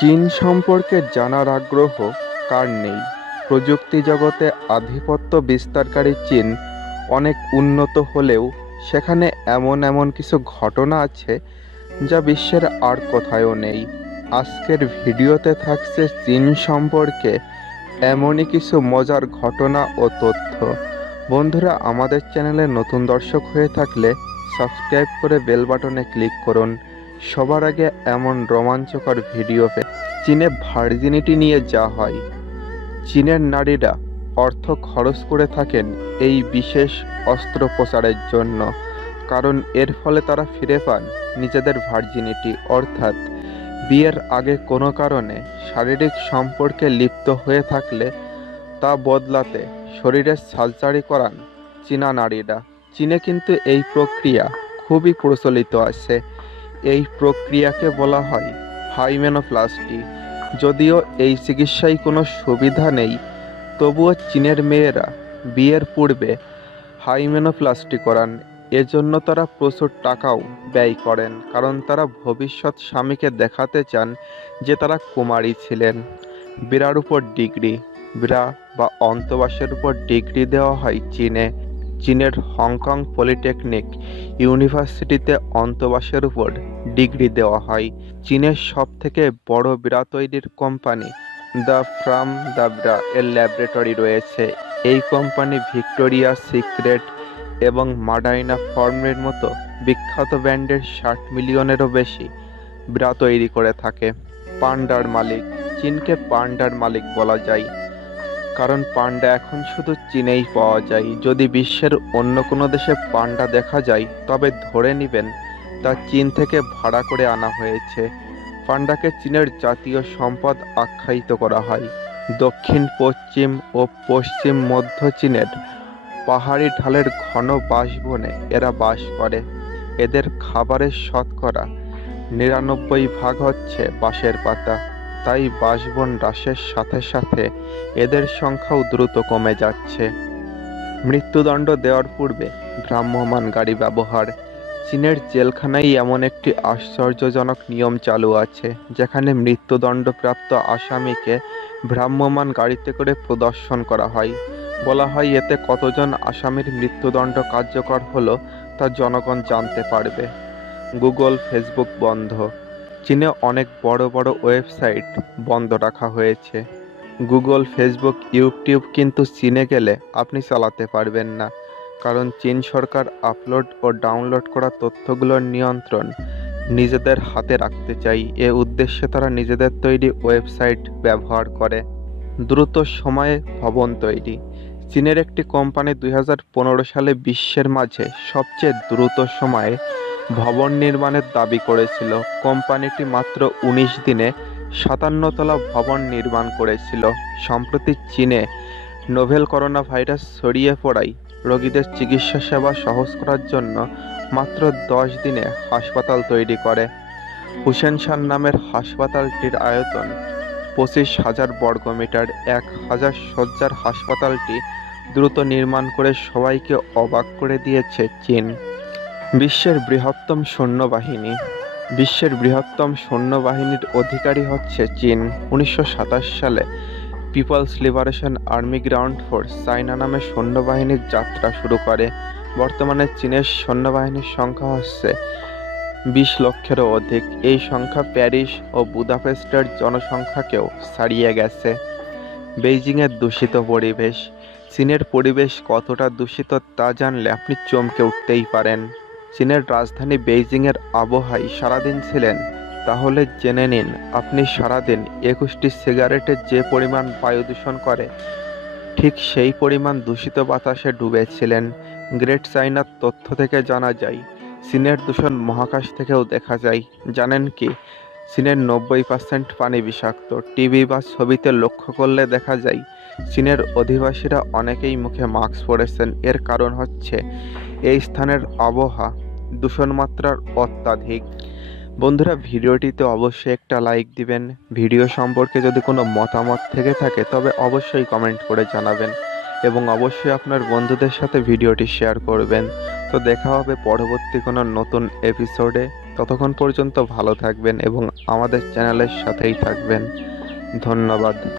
চীন সম্পর্কে জানার আগ্রহ কার নেই? প্রযুক্তি জগতে আধিপত্য বিস্তারকারী চীন অনেক উন্নত হলেও সেখানে এমন এমন কিছু ঘটনা আছে যা বিশ্বের আর কোথাও নেই। আজকের ভিডিওতে থাকছে চীন সম্পর্কে এমনই কিছু মজার ঘটনা ও তথ্য। বন্ধুরা, আমাদের চ্যানেলে নতুন দর্শক হয়ে থাকলে সাবস্ক্রাইব করে বেল বাটনে ক্লিক করুন। সবার আগে এমন রোমাঞ্চকর ভিডিও পে চীনে ভার্জিনিটি নিয়ে যা হয়। চীনের নারীরা অর্থ খরচ করে থাকেন এই বিশেষ অস্ত্রোপচারের জন্য, কারণ এর ফলে তারা ফিরে পান নিজেদের ভার্জিনিটি, অর্থাৎ বিয়ের আগে কোনো কারণে শারীরিক সম্পর্কে লিপ্ত হয়ে থাকলে তা বদলাতে শরীরের সালচারি করান চীনা নারীরা। চীনে কিন্তু এই প্রক্রিয়া খুবই প্রচলিত আছে। এই প্রক্রিয়াকে বলা হয় হাইমেনোপ্লাস্টি। যদিও এই চিকিৎসায় কোনো সুবিধা নেই, তবুও চীনের মেয়েরা বিয়ের পূর্বে হাইমেনোপ্লাস্টি করান। এজন্য তারা প্রচুর টাকাও ব্যয় করেন, কারণ তারা ভবিষ্যৎ স্বামীকে দেখাতে চান যে তারা কুমারী ছিলেন। বিরার উপর ডিগ্রি, বিরা বা অন্তবাসের উপর ডিগ্রি দেওয়া হয় চীনে। চীনের হংকং পলিটেকনিক ইউনিভার্সিটিতে অন্তবাসের উপর ডিগ্রি দেওয়া হয়। চীনের সব থেকে বড় বিরা তৈরির কোম্পানি দ্য ফ্রাম দ্য ব্রা এর ল্যাবরেটরি রয়েছে। এই কোম্পানি ভিক্টোরিয়া সিক্রেট এবং মাডাইনা ফর্মের মতো বিখ্যাত ব্র্যান্ডের ষাট মিলিয়নেরও বেশি ব্রা তৈরি করে থাকে। পান্ডার মালিক চীনকে পান্ডার মালিক বলা যায়। কারণ পান্ডা এখন শুধু চীনেই পাওয়া যায়। যদি বিশ্বের অন্য কোনো দেশে পান্ডা দেখা যায়, তবে ধরে নেবেন, তা চীন থেকে ভাড়া করে আনা হয়েছে। পান্ডাকে চীনের জাতীয় সম্পদ আখ্যায়িত করা হয়। দক্ষিণ, পশ্চিম ও পশ্চিম মধ্য চীনের পাহাড়ি ঢালের ঘন বাসবনে এরা বাস করে। এদের খাবারের শতকরা নিরানব্বই ভাগ হচ্ছে বাঁশের পাতা। তাই বাসবন হ্রাসের সাথে সাথে এদের সংখ্যাও দ্রুত কমে যাচ্ছে। মৃত্যুদণ্ড দেওয়ার পূর্বে ভ্রাম্যমাণ গাড়ি ব্যবহার। চীনের জেলখানায় এমন একটি আশ্চর্যজনক নিয়ম চালু আছে, যেখানে মৃত্যুদণ্ডপ্রাপ্ত আসামিকে ভ্রাম্যমাণ গাড়িতে করে প্রদর্শন করা হয়। বলা হয় এতে কতজন আসামির মৃত্যুদণ্ড কার্যকর হলো তা জনগণ জানতে পারবে। গুগল ফেসবুক বন্ধ। চীনে অনেক বড় বড় ওয়েবসাইট বন্ধ রাখা হয়েছে। গুগল, ফেসবুক, ইউটিউব কিন্তু চীনে গেলে আপনি চালাতে পারবেন না। কারণ চীন সরকার আপলোড ও ডাউনলোড করা তথ্যগুলোর নিয়ন্ত্রণ নিজেদের হাতে রাখতে চাই। এ উদ্দেশ্যে তারা নিজেদের তৈরি ওয়েবসাইট ব্যবহার করে। দ্রুত সময়ে ভবন তৈরি। চীনের একটি কোম্পানি দুই হাজার পনেরো সালে বিশ্বের মাঝে সবচেয়ে দ্রুত সময়ে ভবন নির্মাণের দাবি করেছিল। কোম্পানিটি মাত্র উনিশ দিনে সাতান্নতলা ভবন নির্মাণ করেছিল। সম্প্রতি চীনে নোভেল করোনা ভাইরাস ছড়িয়ে পড়ায় রোগীদের চিকিৎসা সেবা সহজ করার জন্য মাত্র দশ দিনে হাসপাতাল তৈরি করে। হুসেন শান নামের হাসপাতালটির আয়তন পঁচিশ হাজার বর্গমিটার এক হাজার শয্যার হাসপাতালটি দ্রুত নির্মাণ করে সবাইকে অবাক করে দিয়েছে চীন। বিশ্বের বৃহত্তম সৈন্যবাহিনী। বিশ্বের বৃহত্তম সৈন্যবাহিনীর অধিকারী হচ্ছে চীন। উনিশশো সাতাশ সালে People's liberation army ground force China নামে সৈন্যবাহিনীর যাত্রা শুরু করে। বর্তমানে চীনের সৈন্যবাহিনীর সংখ্যা হচ্ছে বিশ লক্ষেরও অধিক। এই সংখ্যা প্যারিস ও বুদাপেস্টের জনসংখ্যাকেও ছাড়িয়ে গেছে। বেইজিংয়ের দূষিত পরিবেশ। চীনের পরিবেশ কতটা দূষিত তা জানলে আপনি চমকে উঠতেই পারেন। চীনের রাজধানী বেইজিংয়ের আবহাওয়ায় সারাদিন ছিলেন। তাহলে জেনে নিন, আপনি সারাদিন একুশটি সিগারেটের যে পরিমাণ বায়ু দূষণ করে, ঠিক সেই পরিমাণ দূষিত বাতাসে ডুবেছিলেন। গ্রেট চাইনার তথ্য থেকে জানা যায়, চীনের দূষণ মহাকাশ থেকেও দেখা যায়। জানেন কি, চীনের নব্বই পার্সেন্ট পানি বিষাক্ত। টিভি বা ছবিতে লক্ষ্য করলে দেখা যায়, চীনের অধিবাসীরা অনেকেই মুখে মাস্ক পরেছেন। এর কারণ হচ্ছে, এই স্থানের আবহাওয়া দূষণ মাত্রার অত্যাধিক। বন্ধুরা, ভিডিওটিতে অবশ্যই একটা লাইক দিবেন। ভিডিও সম্পর্কে যদি কোনো মতামত থেকে থাকে, তবে অবশ্যই কমেন্ট করে জানাবেন এবং অবশ্যই আপনার বন্ধুদের সাথে ভিডিওটি শেয়ার করবেন। তো দেখা হবে পরবর্তী কোনো নতুন এপিসোডে ততক্ষণ পর্যন্ত ভালো থাকবেন এবং আমাদের চ্যানেলের সাথেই থাকবেন। ধন্যবাদ।